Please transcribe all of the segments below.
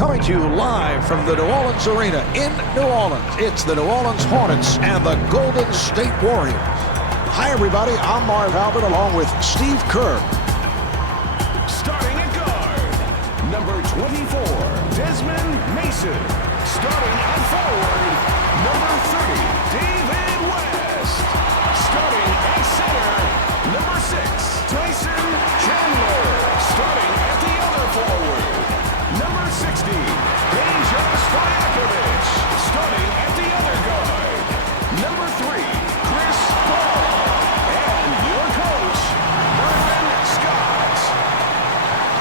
Coming to you live from the New Orleans Arena in New Orleans, it's the New Orleans Hornets and the Golden State Warriors. Hi, everybody. I'm Marv Albert along with Steve Kerr. Starting at guard, number 24, Desmond Mason. Starting at forward, number 30, David West. Starting at center, number 6, Tyson Chandler. Starting at the other forward, number 60, Deja Stojakovic. Starting at the other guard, number 3, Chris Paul. And your coach, Mervin Scott.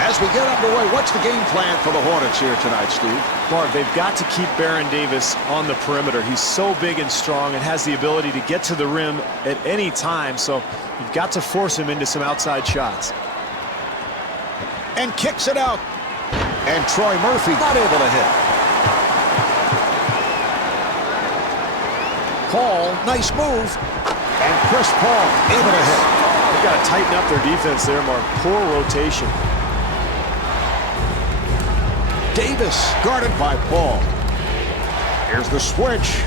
As we get underway, what's the game plan for the Hornets here tonight, Steve? Mark, they've got to keep Baron Davis on the perimeter. He's so big and strong and has the ability to get to the rim at any time, so you've got to force him into some outside shots. And kicks it out. And Troy Murphy not able to hit. Paul, nice move. And Chris Paul able to hit. They've got to tighten up their defense there, Mark. Poor rotation. Davis guarded by Paul. Here's the switch.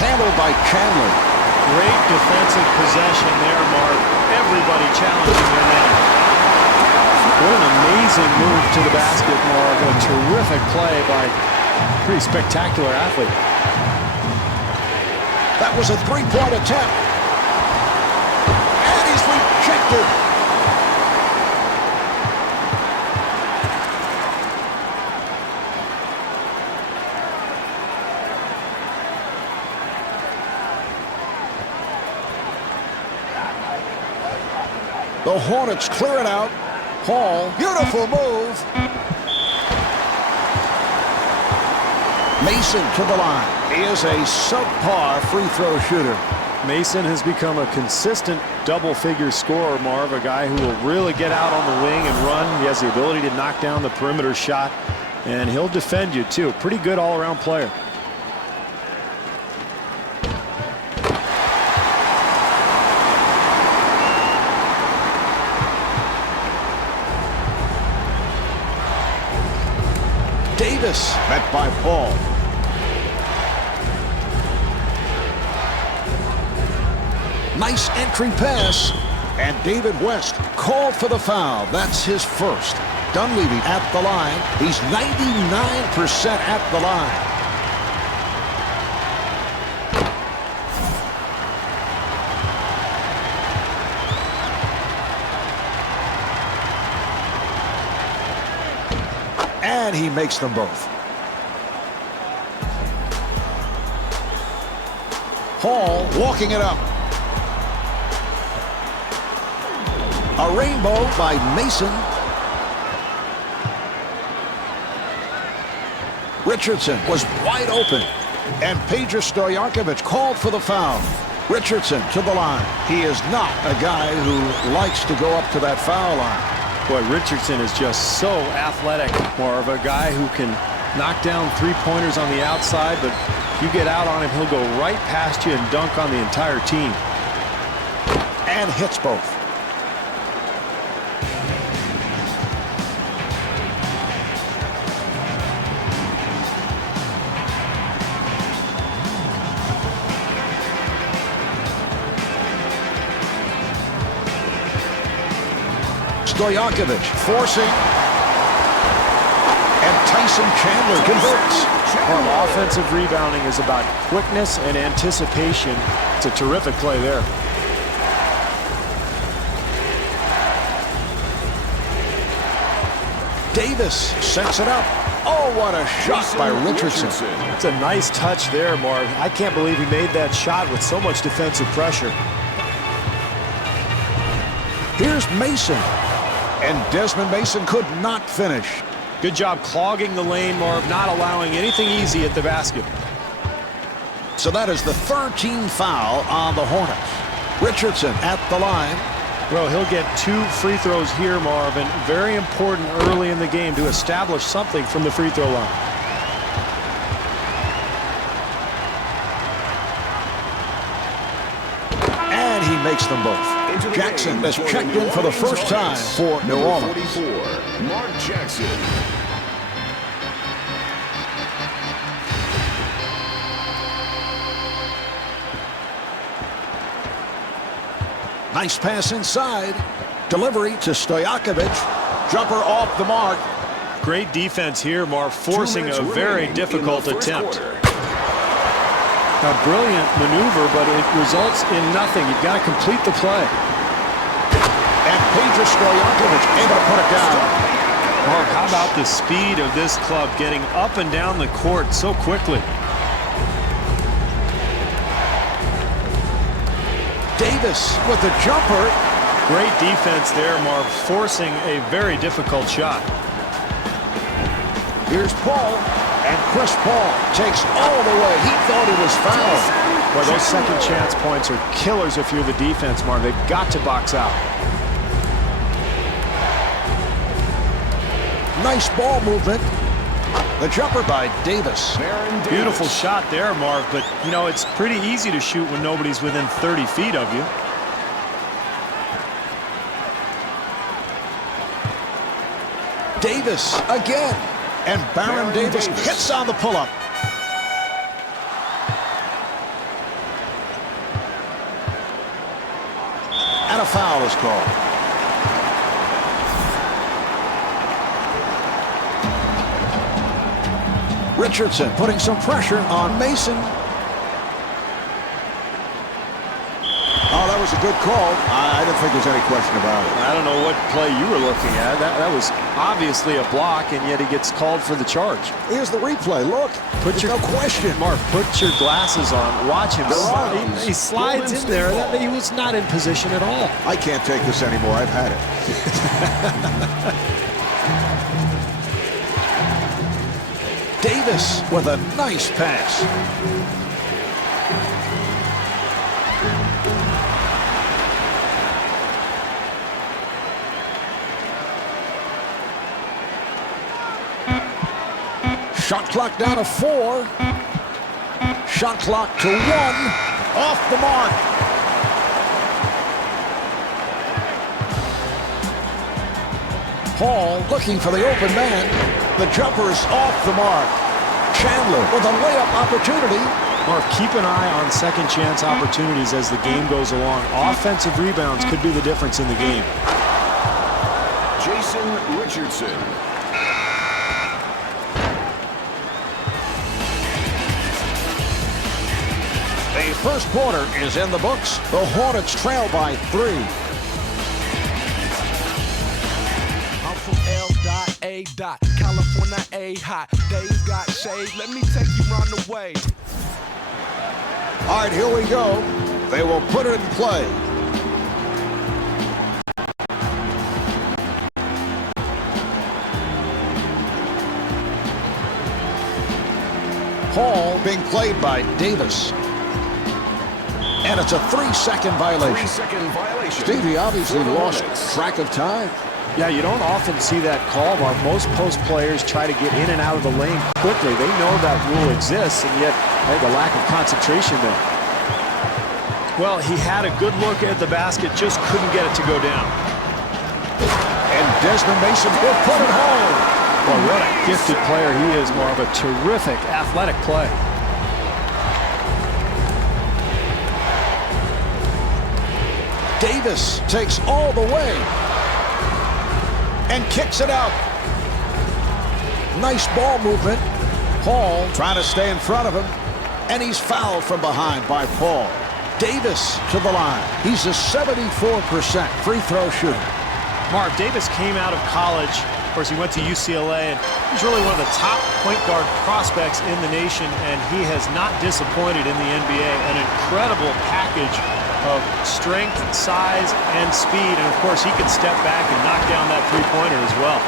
Handled by Chandler. Great defensive possession there, Mark. Everybody challenging their man. What an amazing move to the basket, Mark. A terrific play by a pretty spectacular athlete. That was a three-point attempt. And he's rejected. The Hornets clear it out. Paul, beautiful move. Mason to the line. He is a subpar free throw shooter. Mason has become a consistent double-figure scorer, Marv, a guy who will really get out on the wing and run. He has the ability to knock down the perimeter shot, and he'll defend you, too. Pretty good all-around player. Davis met by Paul. Nice entry pass. And David West called for the foul. That's his first. Dunleavy at the line. He's 99% at the line. And he makes them both. Paul walking it up. A rainbow by Mason. Richardson was wide open. And Peja Stojakovic called for the foul. Richardson to the line. He is not a guy who likes to go up to that foul line. Boy, Richardson is just so athletic, more of a guy who can knock down three-pointers on the outside, but if you get out on him, he'll go right past you and dunk on the entire team. And hits both. Stojakovic forcing, and Tyson Chandler converts. Well, offensive rebounding is about quickness and anticipation. It's a terrific play there. Davis sets it up. Oh, what a shot by Richardson. It's a nice touch there, Mark. I can't believe he made that shot with so much defensive pressure. Here's Mason. And Desmond Mason could not finish. Good job clogging the lane, Marv, not allowing anything easy at the basket. So that is the 13th foul on the Hornets. Richardson at the line. Well, he'll get 2 free throws here, Marvin. Very important early in the game to establish something from the free throw line. And he makes them both. Into the Jackson game has for checked the in for the Orleans first time Hornets. for New Number Orleans. 44, Mark Jackson. Nice pass inside. Delivery to Stojakovic. Jumper off the mark. Great defense here, Marv, forcing a 2 minutes very remaining difficult in the first attempt. quarter. A brilliant maneuver, but it results in nothing. You've got to complete the play. And Peter Stojakovic able to put it down. Mark, how about the speed of this club getting up and down the court so quickly? Davis with the jumper. Great defense there, Marv, forcing a very difficult shot. Here's Paul. And Chris Paul takes all the way. He thought he was fouled. Well, those second chance points are killers if you're the defense, Marv. They've got to box out. Nice ball movement. The jumper by Davis. Beautiful shot there, Marv, but, you know, it's pretty easy to shoot when nobody's within 30 feet of you. Davis again. And Baron Davis hits on the pull-up. And a foul is called. Richardson putting some pressure on Mason. Oh, that was a good call. I didn't think there was any question about it. I don't know what play you were looking at. That was obviously a block, and yet he gets called for the charge. Here's the replay. Look, there's no question. Mark, put your glasses on. Watch him. He slides in there. He was not in position at all. I can't take this anymore. I've had it. Davis with a nice pass. Shot clock down to 4. Shot clock to 1. Off the mark. Paul looking for the open man. The jumper is off the mark. Chandler with a layup opportunity. Mark, keep an eye on second chance opportunities as the game goes along. Offensive rebounds could be the difference in the game. Jason Richardson. The first quarter is in the books. The Hornets trail by 3. I'm from L.A. California A hot. Days got shade. Let me take you round the way. All right, here we go. They will put it in play. Paul being played by Davis. And it's a 3-second violation. 3-second violation. Stevie obviously lost track of time. Yeah, you don't often see that call, Mark. Most post players try to get in and out of the lane quickly. They know that rule exists, and yet the lack of concentration there. Well, he had a good look at the basket, just couldn't get it to go down. And Desmond Mason will put it home. Well, what a gifted player he is, Marv. A terrific athletic play. Davis takes all the way and kicks it out. Nice ball movement. Paul trying to stay in front of him, and he's fouled from behind by Paul. Davis to the line. He's a 74% free throw shooter. Mark, Davis came out of college. Of course, he went to UCLA, and he's really one of the top point guard prospects in the nation, and he has not disappointed in the NBA. An incredible package of strength, size, and speed, and of course, he can step back and knock down that three-pointer as well.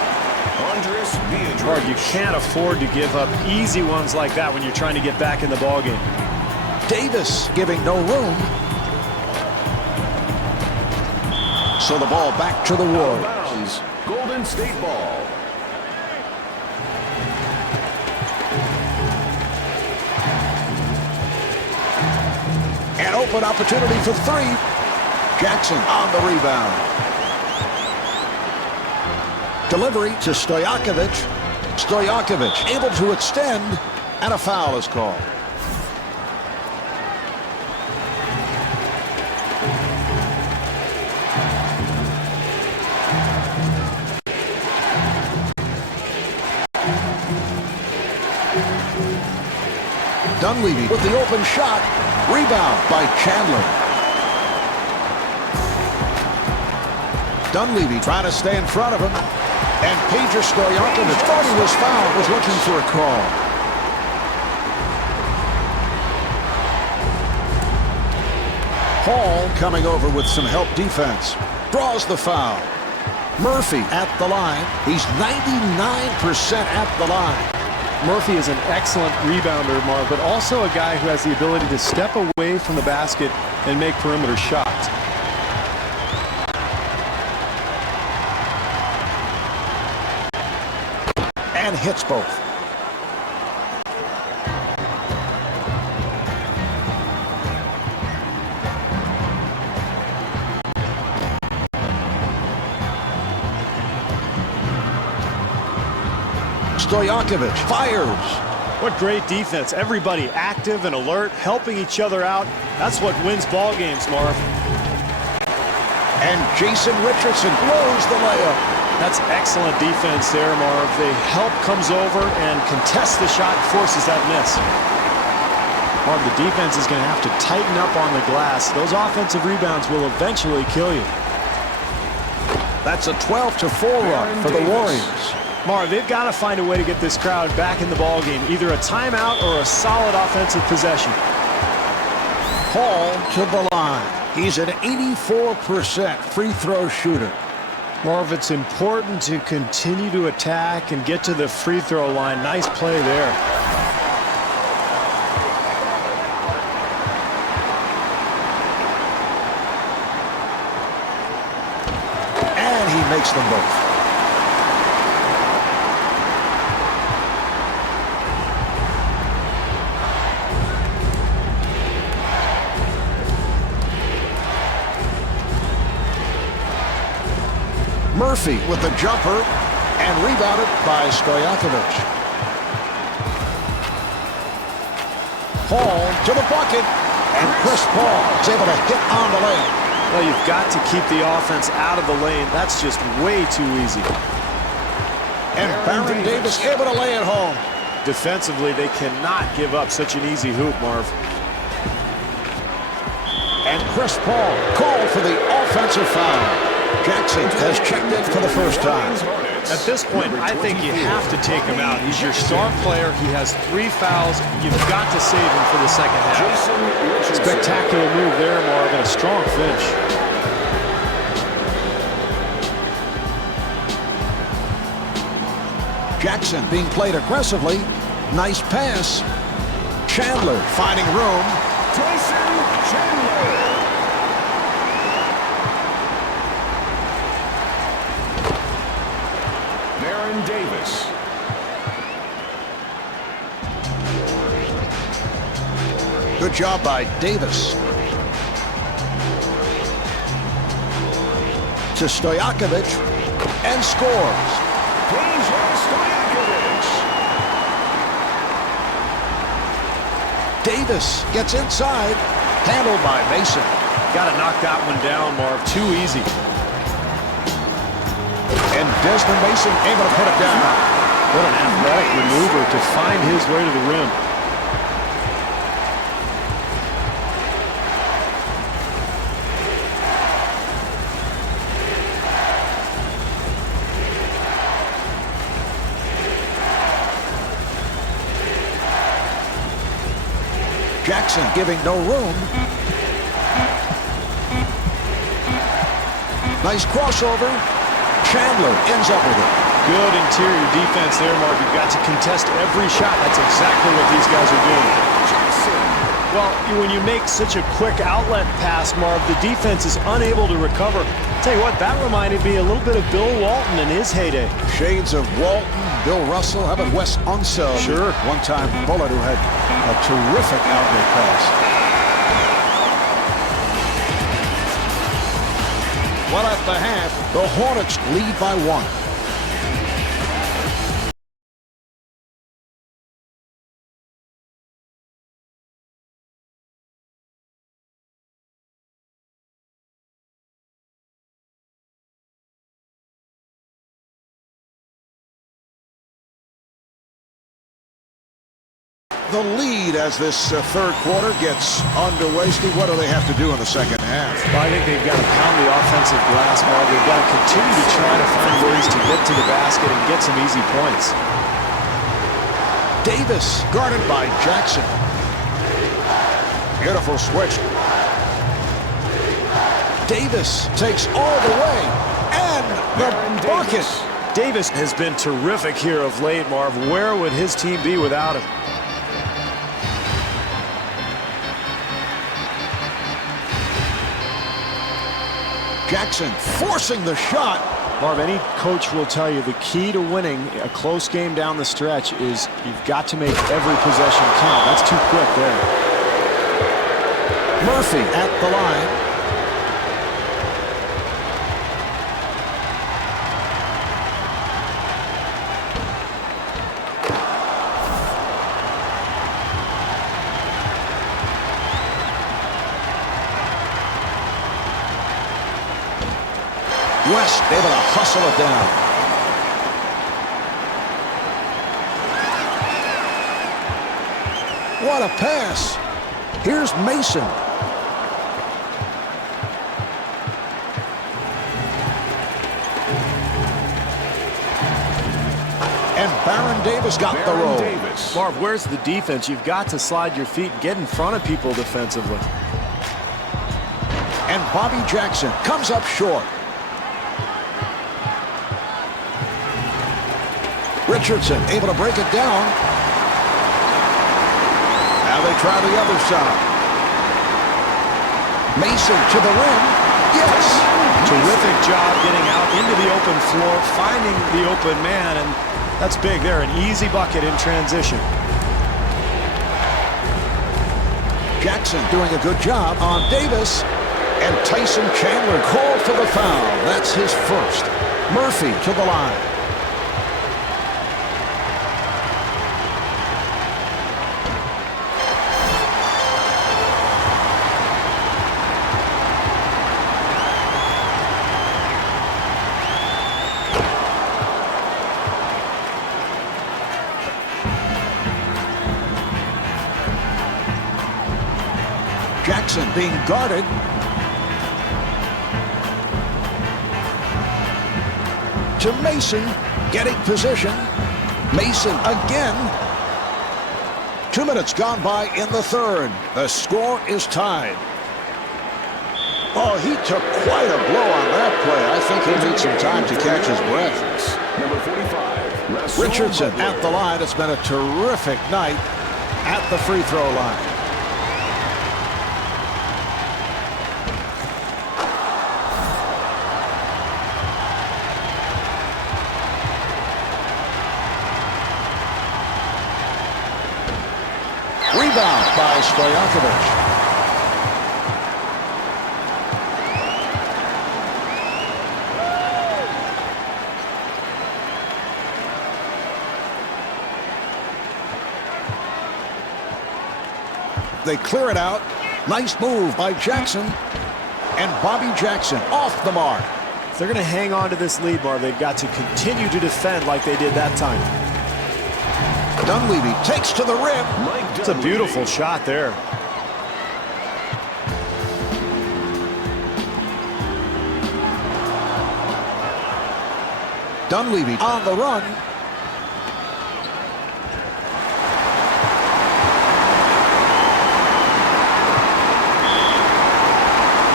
Mark, you can't afford to give up easy ones like that when you're trying to get back in the ballgame. Davis giving no room. So the ball back to the Warriors. Golden State ball. An open opportunity for 3. Jackson on the rebound. Delivery to Stojakovic. Stojakovic able to extend, and a foul is called. Dunleavy with the open shot. Rebound by Chandler. Dunleavy trying to stay in front of him. And Peja Stojakovic thought he was fouled, was looking for a call. Hall coming over with some help defense. Draws the foul. Murphy at the line. He's 99% at the line. Murphy is an excellent rebounder, Marv, but also a guy who has the ability to step away from the basket and make perimeter shots. And hits both. Stojakovic fires. What great defense. Everybody active and alert, helping each other out. That's what wins ball games, Marv. And Jason Richardson blows the layup. That's excellent defense there, Marv. The help comes over and contests the shot and forces that miss. Marv, the defense is going to have to tighten up on the glass. Those offensive rebounds will eventually kill you. That's a 12-4 run for the Warriors. Marv, they've got to find a way to get this crowd back in the ballgame, either a timeout or a solid offensive possession. Hall to the line. He's an 84% free throw shooter. Marv, it's important to continue to attack and get to the free throw line. Nice play there. And he makes them both. Murphy with the jumper and rebounded by Stojakovic. Paul to the bucket, and Chris Paul is able to hit on the lane. Well, you've got to keep the offense out of the lane. That's just way too easy. And Baron Davis able to lay it home. Defensively, they cannot give up such an easy hoop, Marv. And Chris Paul called for the offensive foul. Jackson has checked in for the first time. At this point, I think you have to take him out. He's your star player. He has 3 fouls. You've got to save him for the second half. Spectacular move there, Marv, and a strong finish. Jackson being played aggressively. Nice pass. Chandler finding room. Davis. Good job by Davis. To Stojakovic, and scores. Davis gets inside, handled by Mason. Got to knock that one down, Marv. Too easy. And Desmond Mason able to put it down. What an athletic maneuver to find his way to the rim. Jackson giving no room. Nice crossover. Chandler ends up with it. Good interior defense there, Mark. You've got to contest every shot. That's exactly what these guys are doing. Well, when you make such a quick outlet pass, Marv, the defense is unable to recover. Tell you what, that reminded me a little bit of Bill Walton in his heyday. Shades of Walton, Bill Russell. How about Wes Unseld? Sure. One-time Bullet who had a terrific outlet pass. Well, at the half, the Hornets lead by 1. The lead as this third quarter gets underway. Steve, what do they have to do in the second half? Well, I think they've got to pound the offensive glass, Mark. They've got to continue to try to find ways to get to the basket and get some easy points. Davis guarded by Jackson. Beautiful switch. Davis takes all the way. And the bucket. Davis has been terrific here of late, Marv. Where would his team be without him? Jackson forcing the shot. Marv, any coach will tell you the key to winning a close game down the stretch is you've got to make every possession count. That's too quick there. Murphy at the line. West able to hustle it down. What a pass. Here's Mason. And Baron Davis got the roll. Marv, where's the defense? You've got to slide your feet and get in front of people defensively. And Bobby Jackson comes up short. Richardson able to break it down. Now they try the other side. Mason to the rim. Yes. Terrific job getting out into the open floor, finding the open man, and that's big there. An easy bucket in transition. Jackson doing a good job on Davis. And Tyson Chandler called for the foul. That's his first. Murphy to the line. Jackson being guarded. To Mason, getting position. Mason again. 2 minutes gone by in the third. The score is tied. Oh, he took quite a blow on that play. I think he'll need some time to catch his breath. Number 45. Richardson at the line. It's been a terrific night at the free throw line. Rebound by Stojakovic. They clear it out. Nice move by Jackson. And Bobby Jackson off the mark. If they're going to hang on to this lead, Marv, they've got to continue to defend like they did that time. Dunleavy takes to the rim. It's a beautiful shot there. Dunleavy on the run.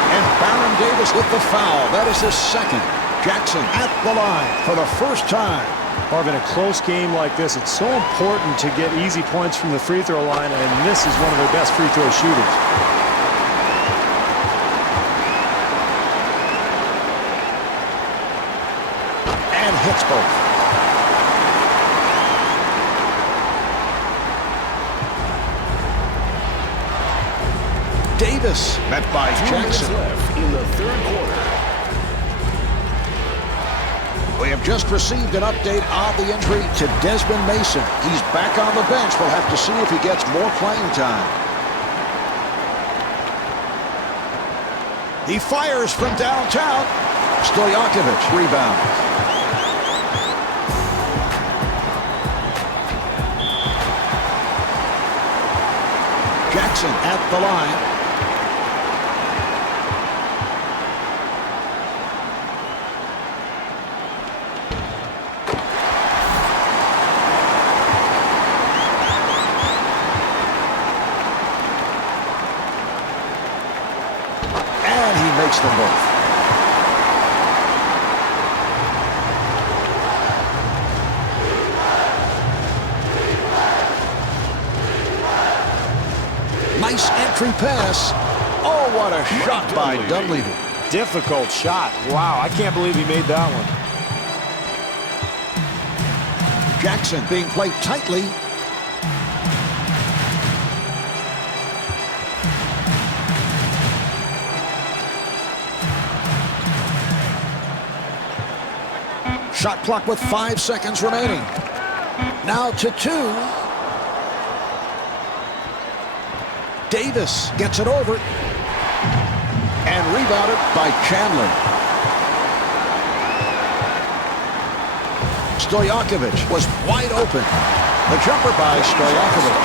And Baron Davis with the foul. That is his second. Jackson at the line for the first time. Marv, in a close game like this, it's so important to get easy points from the free throw line, and this is one of their best free throw shooters. And hits both. Davis met by Jackson. Left in the third quarter. We have just received an update on the injury to Desmond Mason. He's back on the bench. We'll have to see if he gets more playing time. He fires from downtown. Stojakovic rebounds. Jackson at the line. And he makes them both. Nice entry pass. Oh, what a shot by Dunleavy. Difficult shot. Wow, I can't believe he made that one. Jackson being played tightly. Shot clock with 5 seconds remaining. Now to 2. Davis gets it over and rebounded by Chandler. Stojakovic was wide open. The jumper by Stojakovic.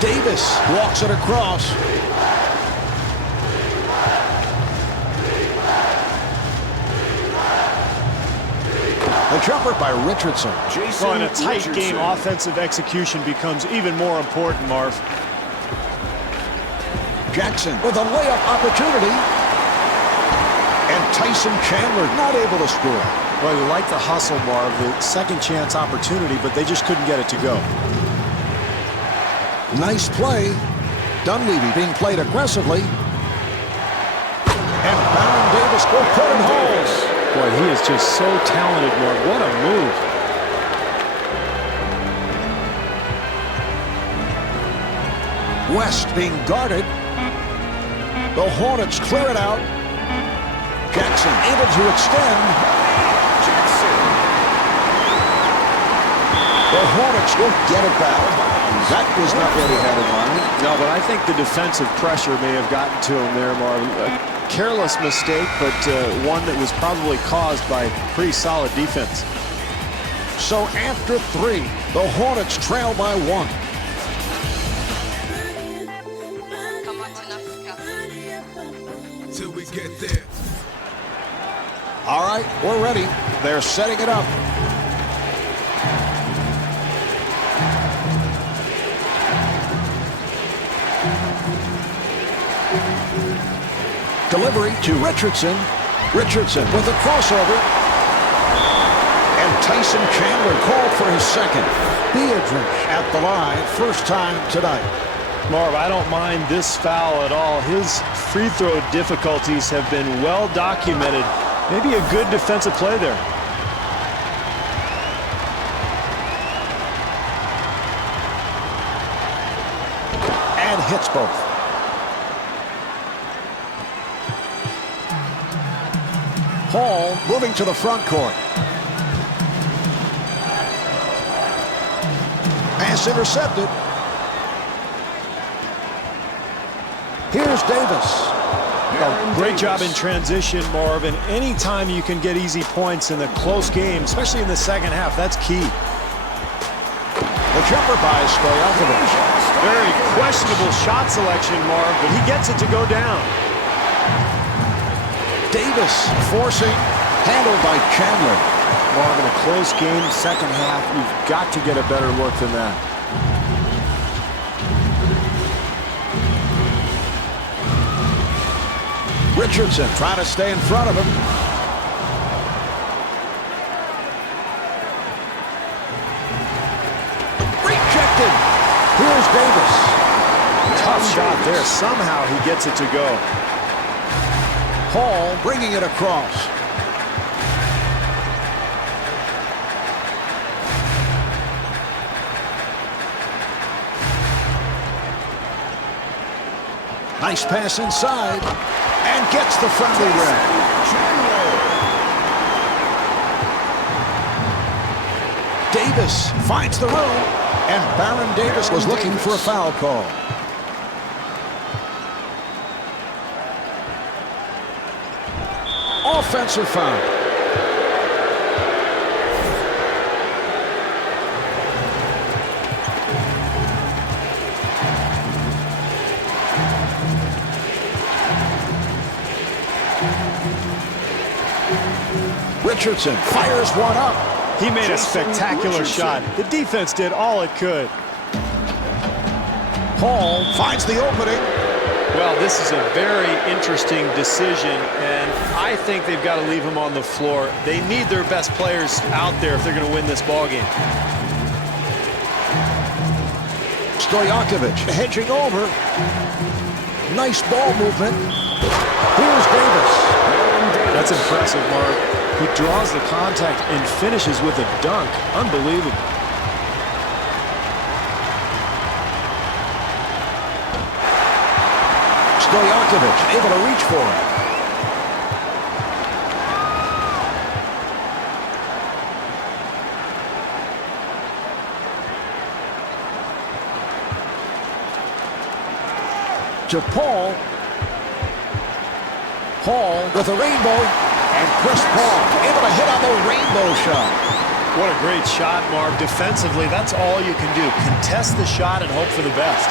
Davis walks it across. The jumper by Richardson. Well, in a tight game, offensive execution becomes even more important, Marv. Jackson with a layup opportunity. And Tyson Chandler not able to score. Well, you like the hustle, Marv, the second chance opportunity, but they just couldn't get it to go. Nice play. Dunleavy being played aggressively. And Baron Davis will put it home. Boy, he is just so talented, Marv. What a move. West being guarded. The Hornets clear it out. Jackson able to extend. The Hornets will get it back. That was not what he had in mind. No, but I think the defensive pressure may have gotten to him there, Marv. A careless mistake, but one that was probably caused by pretty solid defense. So after 3, the Hornets trail by 1. Till we get there. All right, we're ready. They're setting it up. Delivery to Richardson. Richardson with a crossover. And Tyson Chandler called for his second. Beatrice at the line, first time tonight. Marv, I don't mind this foul at all. His free throw difficulties have been well documented. Maybe a good defensive play there. And hits both. Hall moving to the front court. Pass intercepted. Here's Davis. Great job in transition, Marv. And anytime you can get easy points in the close game, especially in the second half, that's key. The jumper by Stojakovic. Very questionable shot selection, Marv, but he gets it to go down. Davis forcing, handled by Chandler. Marv, in a close game, second half, you've got to get a better look than that. Richardson trying to stay in front of him. Rejected. Here's Davis. Tough shot there. Somehow he gets it to go. Hall bringing it across. Nice pass inside and gets the friendly rim. Davis finds the room, and Baron Davis was looking for a foul call. Offensive foul. Richardson fires one up. He made a spectacular shot. The defense did all it could. Paul finds the opening. Well, this is a very interesting decision, and I think they've got to leave him on the floor. They need their best players out there if they're going to win this ballgame. Stojakovic hedging over. Nice ball movement. Here's Davis. That's impressive, Mark. He draws the contact and finishes with a dunk. Unbelievable. Stojakovic able to reach for it. To Paul. Paul with a rainbow. And Chris Paul able to hit on the rainbow shot. What a great shot, Mark. Defensively, that's all you can do. Contest the shot and hope for the best.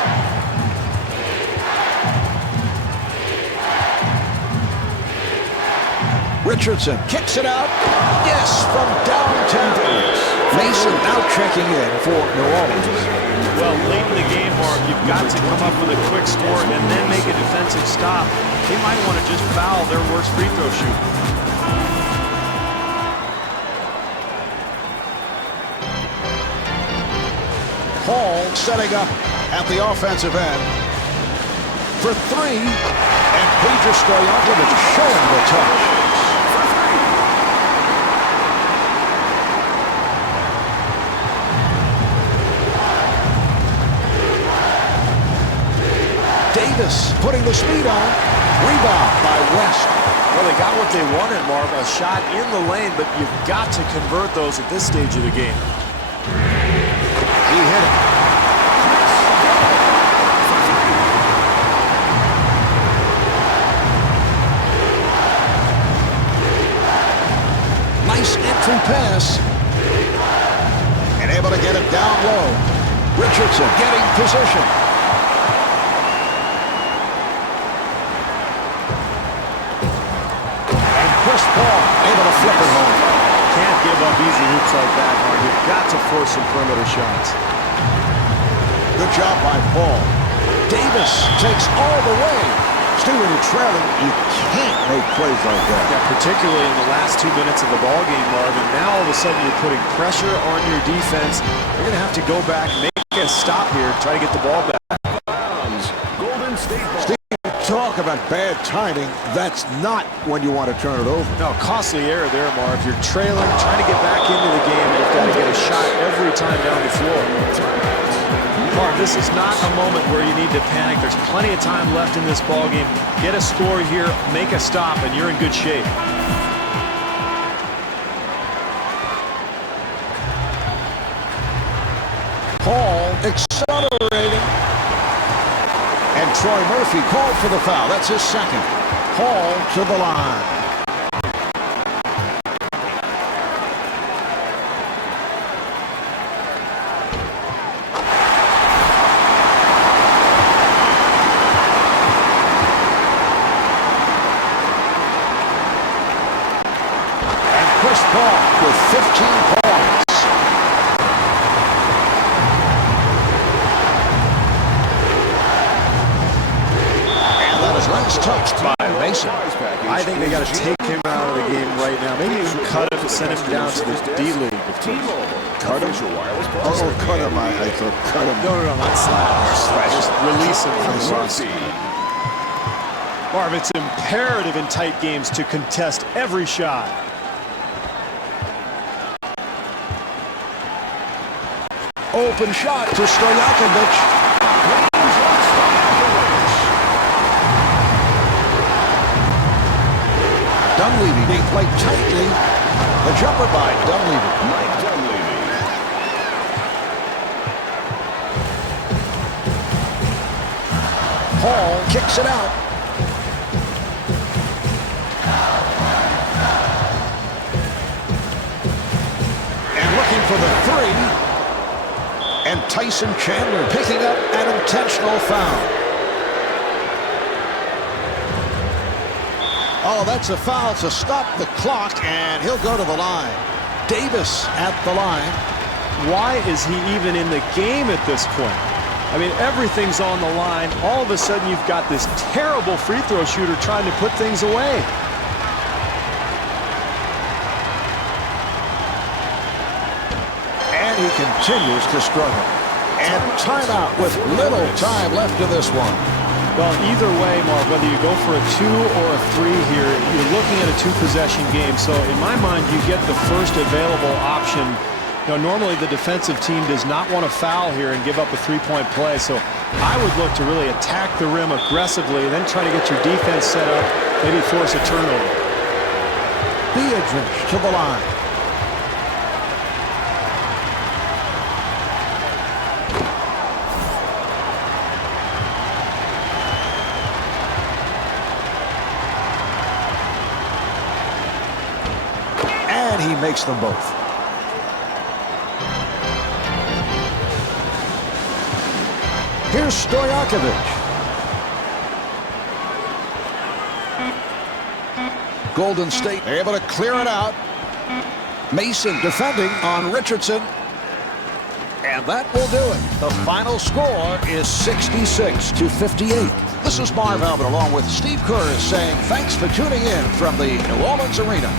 Richardson kicks it out. Yes, from downtown. Mason now checking in for New Orleans. Well, late in the game, Mark, you've got to come up with a quick score and then make a defensive stop. They might want to just foul their worst free throw shooter. Paul setting up at the offensive end for three, and Pedro Stojakovic showing the touch. Davis putting the speed on. Rebound by West. Well, they got what they wanted, Marv. A shot in the lane, but you've got to convert those at this stage of the game. He hit it. Nice entry pass. And able to get it down low. Richardson getting position. And Chris Paul able to flip it home. Can't give up easy hoops like that, Mark. You've got to force some perimeter shots. Good job by Paul. Davis takes all the way. Stu, when you're trailing, you can't make plays like that. Yeah, particularly in the last 2 minutes of the ball game, Marvin. Now all of a sudden you're putting pressure on your defense. You're going to have to go back, make a stop here, try to get the ball back. Golden State ball. Steve, talk about bad timing. That's not when you want to turn it over. No, costly error there, Marv. You're trailing, trying to get back into the game, and you've got to get a shot every time down the floor. Marv, this is not a moment where you need to panic. There's plenty of time left in this ball game. Get a score here, make a stop, and you're in good shape. Paul accelerating. And Troy Murphy called for the foul. That's his second. Paul to the line. Chris Paul with 15 points. And that is nice touch by Mason. I think they got to take him out of the game right now. Maybe even cut him and send him down to the D-League. Cut him? Oh, cut him. I thought cut him. No, not slap. Just release him from the roster. Marv, it's imperative in tight games to contest every shot. Open shot to Stojakovic. Dunleavy being played tightly. The jumper by Dunleavy. Mike Dunleavy. kicks it out. And looking for the three. And Tyson Chandler picking up an intentional foul. Oh, that's a foul to stop the clock, and he'll go to the line. Davis at the line. Why is he even in the game at this point? I mean, everything's on the line. All of a sudden, you've got this terrible free throw shooter trying to put things away. And he continues to struggle. And timeout with little time left in this one. Well, either way, Mark, whether you go for a 2 or a 3 here, you're looking at a 2-possession game. So in my mind, you get the first available option. You know, normally the defensive team does not want to foul here and give up a 3-point play. So I would look to really attack the rim aggressively, then try to get your defense set up, maybe force a turnover. Beatrice to the line. And he makes them both. Here's Stojakovic. Golden State able to clear it out. Mason defending on Richardson. And that will do it. The final score is 66-58. This is Marv Albert along with Steve Kerr saying thanks for tuning in from the New Orleans Arena.